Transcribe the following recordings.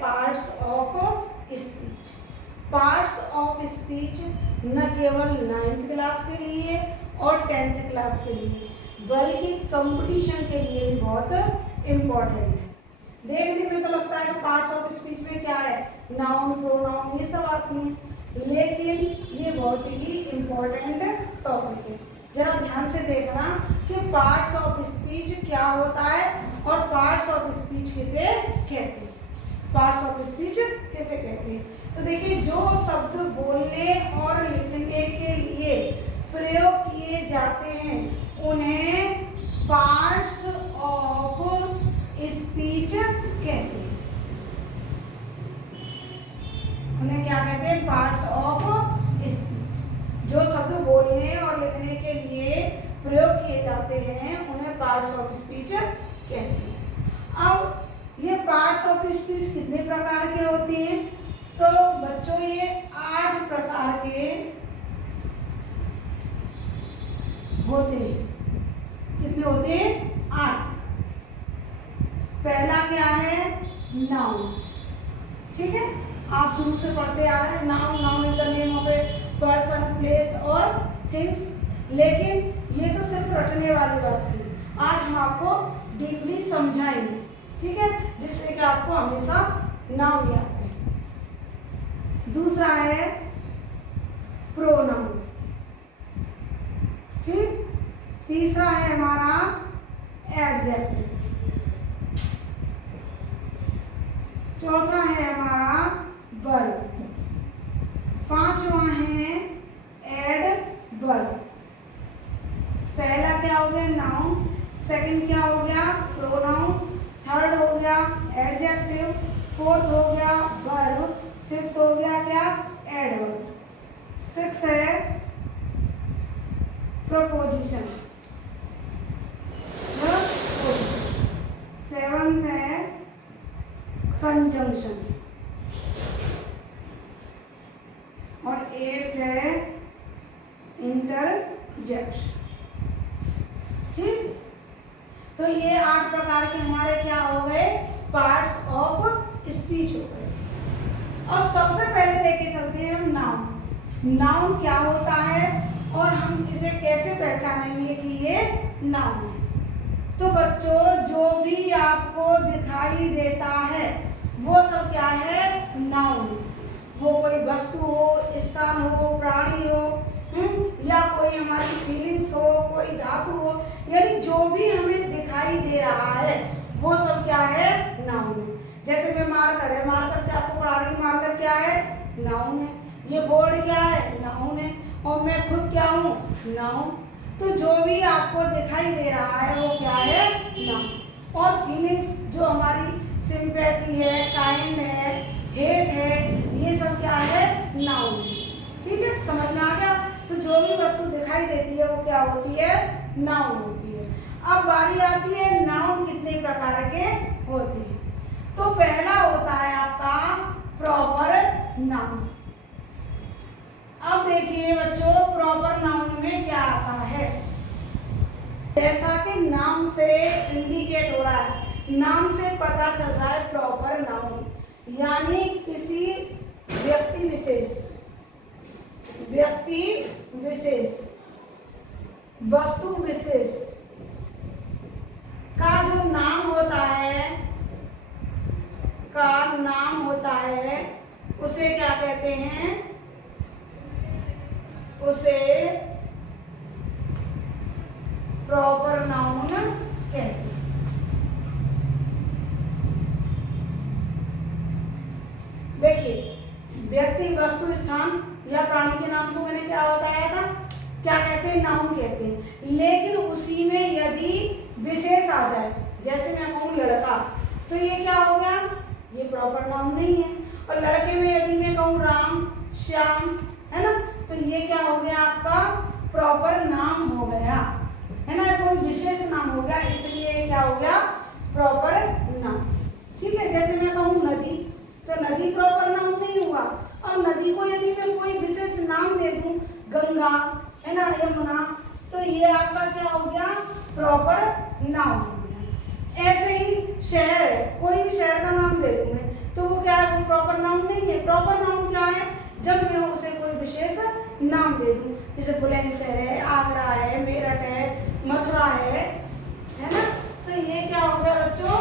Parts of speech. Parts of speech न केवल 9th class के लिए और 10th क्लास के लिए बल्कि कंपटीशन के लिए भी बहुत इम्पोर्टेंट है। देखने में तो लगता है कि पार्ट्स ऑफ स्पीच में क्या है, नाउन प्रोनाउन ये सब आती हैं, लेकिन ये बहुत ही इम्पोर्टेंट टॉपिक है। जरा ध्यान से देखना कि पार्ट्स ऑफ स्पीच क्या होता है और पार्ट्स ऑफ स्पीच किसे कहते हैं। पार्ट्स ऑफ स्पीच किसे कहते हैं? तो देखिए, जो शब्द बोलने और लिखने के लिए प्रयोग किए जाते हैं उन्हें पार्ट्स ऑफ स्पीच कहते हैं। उन्हें क्या कहते हैं? Parts of speech. जो शब्द बोलने और लिखने के लिए प्रयोग किए जाते हैं उन्हें पार्ट्स ऑफ स्पीच कहते हैं। अब ये पार्ट्स ऑफ स्पीच कितने प्रकार के होते हैं? तो बच्चों ये 8 प्रकार के होते हैं। कितने होते हैं? 8। पहला क्या है? नाउन। ठीक है, आप शुरू से पढ़ते आ रहे हैं। Noun, noun is the name of a person, place और थिंग्स। लेकिन ये तो सिर्फ रटने वाली बात थी। आज हम आपको डीपली समझाएंगे, ठीक है, जिससे कि आपको हमेशा नाउन याद रहे। दूसरा है प्रोनाउन। ठीक, तीसरा है हमारा एडजेक्टिव। चौथा है हमारा वर्ब। पांचवा है एडवर्ब। पहला क्या हो गया? नाउन। सेकंड क्या हो गया? प्रोनाउन। थर्ड हो गया एडजेक्टिव। फोर्थ हो गया वर्ब। फिफ्थ हो गया क्या? एडवर्ब। सिक्स्थ है प्रपोजिशन। सेवंथ है कंजंक्शन और 8th है इंटरजेक्शन। ठीक, तो ये 8 प्रकार के हमारे क्या हो गए? पार्ट्स ऑफ स्पीच हो गए। अब सबसे पहले लेके चलते हैं हम नाउन। नाउन क्या होता है और हम इसे कैसे पहचानेंगे कि ये नाउन है? तो बच्चों, जो भी आपको दिखाई देता है वो सब क्या है? नाउन। वो कोई वस्तु हो, स्थान हो, प्राणी हो, या कोई हमारी फीलिंग्स हो, कोई धातु हो, यानी जो भी हमें दिखाई दे रहा है वो सब क्या है? नाउन है। जैसे मैं मार्कर है, मार्कर से आपको पढ़ा रही हूँ, मार्कर क्या है? नाउन है। ये बोर्ड क्या है? नाउन है। और मैं खुद क्या हूँ? नाउन। तो जो भी आपको दिखाई दे रहा है वो क्या है? नाउन। और फीलिंग्स जो हमारी सिंपैथी है, काइंड है, हेट है, ये सब क्या है? नाउन है। ठीक है, समझ में आ गया? तो जो भी वस्तु दिखाई देती है वो क्या होती है? नाउन होती है। अब बारी आती है नाउन कितने प्रकार के होते हैं। तो पहला होता है आपका प्रॉपर नाउन। अब देखिए बच्चों, प्रॉपर नाउन में क्या आता है? जैसा कि नाम से इंडिकेट हो रहा है, नाम से पता चल रहा है प्रॉपर नाउन, यानी किसी व्यक्ति विशेष, वस्तु विशेष का जो नाम होता है उसे क्या कहते हैं? उसे प्रॉपर नाउन कहते हैं। देखिए, व्यक्ति, वस्तु, स्थान या प्राणी के नाम को मैंने क्या बताया था? क्या कहते हैं? नाउन कहते हैं। लेकिन उसी में यदि विशेष आ जाए, जैसे मैं कहूँ लड़का, तो ये क्या हो गया? ये प्रॉपर नाउन नहीं है। और लड़के में यदि मैं कहूँ राम, श्याम, है ना, तो ये क्या हो गया? आपका प्रॉपर नाम हो गया, है ना, कोई विशेष नाम हो गया, इसलिए ये क्या हो गया? Proper noun. ठीक है, जैसे मैं कहूँ नदी, तो नदी प्रॉपर नाउन नहीं हुआ। और नदी को यदि मैं कोई विशेष नाम दे दूं, गंगा, है ना, यमुना, तो ये आपका क्या हो गया? प्रॉपर नाउन हो गया। ऐसे ही शहर है, कोई भी शहर का नाम दे दूं मैं, तो वो क्या नाम दे दूँ, जैसे बुलंदशहर है, आगरा है, मेरठ है, मथुरा है ना। तो ये क्या हो गया बच्चों,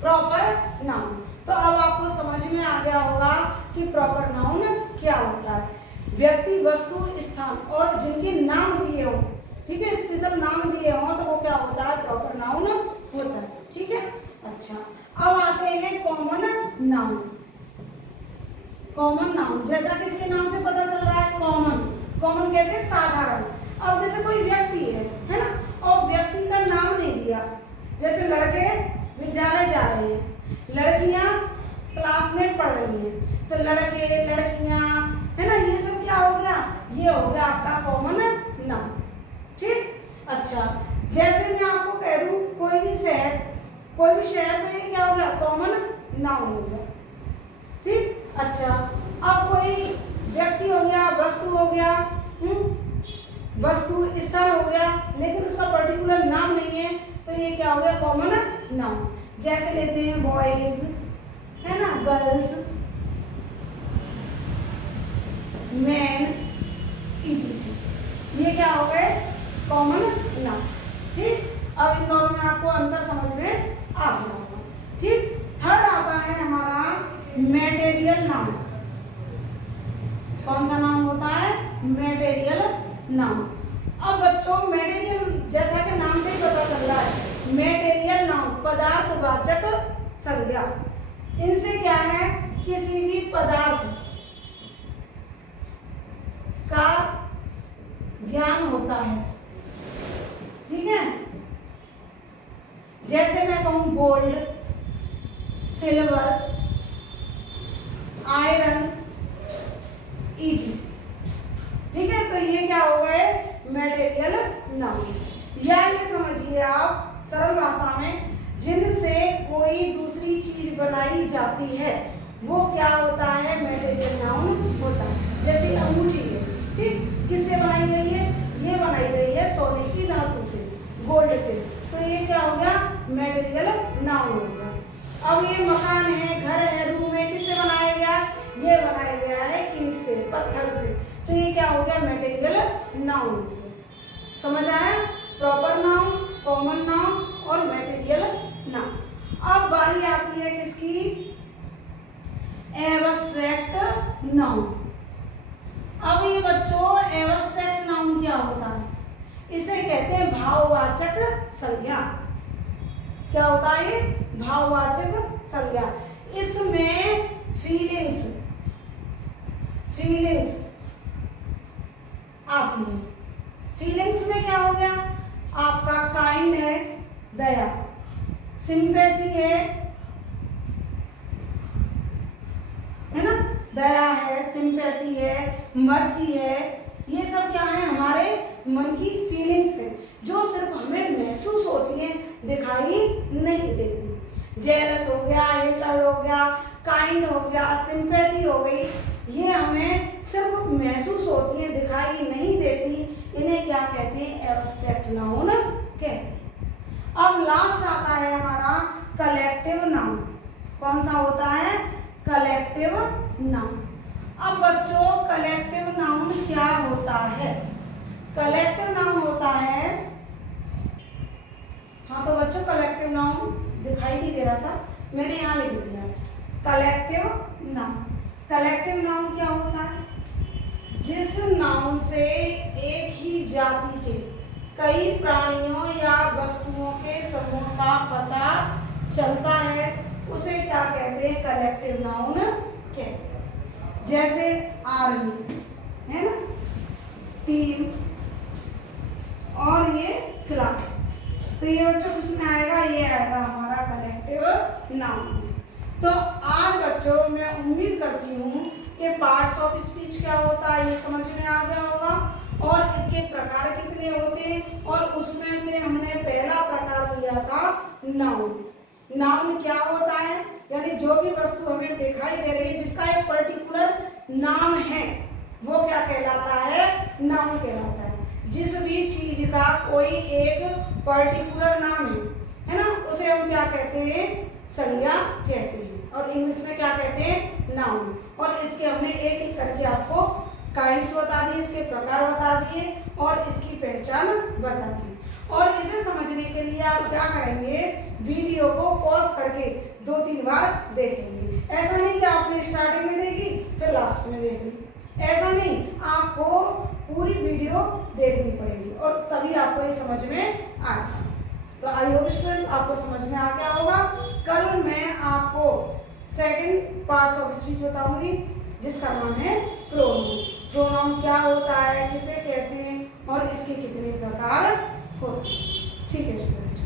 प्रॉपर नाउन। तो अब आपको समझ में आ गया होगा कि प्रॉपर नाउन क्या होता है। व्यक्ति, वस्तु, स्थान और जिनके नाम दिए हों, ठीक है, स्पेशल नाम दिए हों, तो वो क्या होता है, प्रॉपर नाउन होता है। ठीक है, अच्छा अब आते हैं कॉमन नाउन। कॉमन नाउन जैसा कि इसके नाम से पता चल रहा है, कॉमन, कॉमन कहते हैं साधारण। अब जैसे कोई व्यक्ति है ना, और व्यक्ति का नाम नहीं दिया, जैसे लड़के विद्यालय जा रहे हैं, लड़कियां क्लास में पढ़ रही हैं, तो लड़के लड़कियां है ना, ये सब क्या हो गया, ये हो गया आपका कॉमन नाउन। ठीक, अच्छा जैसे मैं आपको कह दूं कोई भी शहर, तो ये क्या हो गया, कॉमन नाउन हो गया। ठीक, अच्छा अब कोई व्यक्ति हो गया, वस्तु हो गया, वस्तु, स्थान हो गया, लेकिन उसका पर्टिकुलर नाम नहीं है, तो ये क्या हो गया, कॉमन नाउन। जैसे लेते हैं बॉयज, है ना, गर्ल्स, मैन, etc, ये क्या हो गए, कॉमन नाउन। ठीक, अब इन दोनों में आपको अंतर समझ में आ गया होगा। ठीक, थर्ड आता है हमारा मैटेरियल नाउन। कौन सा नाउन होता है, मैटेरियल नाउन। अब बच्चों मैटेरियल जैसा कि नाम से ही पता चल रहा है, मैटेरियल नाउन पदार्थवाचक संज्ञा। इनसे क्या है, किसी भी पदार्थ का ज्ञान होता है। ठीक है, जैसे मैं कहूं गोल्ड, सिल्वर, आयरन, etc, ठीक है, तो ये क्या हो गए, मैटेरियल नाउन। या ये समझिए आप सरल भाषा में, जिनसे कोई दूसरी चीज बनाई जाती है वो क्या होता है, मैटेरियल नाउन होता है। जैसे अंगूठी है, ठीक, किससे बनाई गई है, ये बनाई गई है सोने की धातु से, गोल्ड से, तो ये क्या हो गया, मैटेरियल नाउन हो गया। अब ये मकान है, घर है, रूम है, किससे बनाया गया, ये बनाया गया है ईंट से, पत्थर से, तो ये क्या हो गया, मैटेरियल नाउन हो गया। समझ आया, प्रॉपर नाउन, कॉमन नाउन और मैटेरियल नाउन। अब बारी आती है किसकी, एब्स्ट्रैक्ट नाउन। अब ये बच्चों एब्स्ट्रैक्ट नाउन क्या होता है, इसे कहते हैं भाववाचक संज्ञा। क्या होता है ये, भाववाचक संज्ञा। इसमें फीलिंग्स आती है। फीलिंग्स में क्या हो गया, आपका काइंड है, दया, सिंपैथी है ना, दया है, सिंपैथी है, मर्सी है, ये सब क्या है, हमारे मन की फीलिंग्स है, जो सिर्फ हमें महसूस होती है, दिखाई नहीं देती। जेलस हो गया, हेटर हो गया, काइंड हो गया, सिंपैथी हो गई, ये हमें सिर्फ महसूस होती है, दिखाई नहीं देती, इन्हें क्या कहते हैं, एब्स्ट्रैक्ट नाउन कहते हैं। अब लास्ट आता है हमारा कलेक्टिव नाउन। कौन सा होता है, कलेक्टिव नाउन। अब बच्चों कलेक्टिव नाउन क्या होता है, कलेक्टिव नाउन होता है, हाँ तो बच्चों कलेक्टिव नाउन दिखाई नहीं दे रहा था, मैंने यहाँ लिख दिया है कलेक्टिव नाउन। कलेक्टिव नाउन क्या होता है, जिस नाउन से एक ही जाति के कई प्राणियों या वस्तुओं के समूह का पता चलता है, उसे क्या कहते हैं, कलेक्टिव नाउन कहते हैं। जैसे आर्मी है ना, टीम और ये क्लास, तो ये बच्चों किसमें आएगा, ये आएगा हमारा कलेक्टिव नाउन। तो आज बच्चों मैं उम्मीद करती हूँ कि पार्ट्स ऑफ स्पीच क्या होता है ये समझ में आ गया होगा, और इसके प्रकार कितने होते हैं, और उसमें से हमने पहला प्रकार लिया था नाउन। नाउन क्या होता है, यानी जो भी वस्तु हमें दिखाई दे रही है, जिसका एक पर्टिकुलर नाम है, वो क्या कहलाता है, नाउन कहलाता है। जिस भी चीज का कोई एक पर्टिकुलर नाम है ना, उसे हम क्या कहते हैं, संज्ञा कहते हैं, और इंग्लिश में क्या कहते हैं, नाउन। और इसके हमने एक एक करके आपको काइंड्स बता दिए, इसके प्रकार बता दिए और इसकी पहचान बता दी। और इसे समझने के लिए आप क्या करेंगे, वीडियो को पॉज करके 2-3 बार देखेंगे। ऐसा नहीं कि आपने स्टार्टिंग में देखी फिर लास्ट में देख ली, ऐसा नहीं, आपको पूरी वीडियो देखनी पड़ेगी और तभी आपको ये समझ में आएगा। तो आई होप स्टूडेंट्स आपको समझ में आ गया होगा। कल मैं आपको सेकंड पार्ट्स ऑफ स्पीच बताऊंगी जिसका नाम है प्रोनाउन। प्रोनाउन क्या होता है, किसे कहते हैं और इसके कितने प्रकार होते हैं। ठीक है स्टूडेंट्स।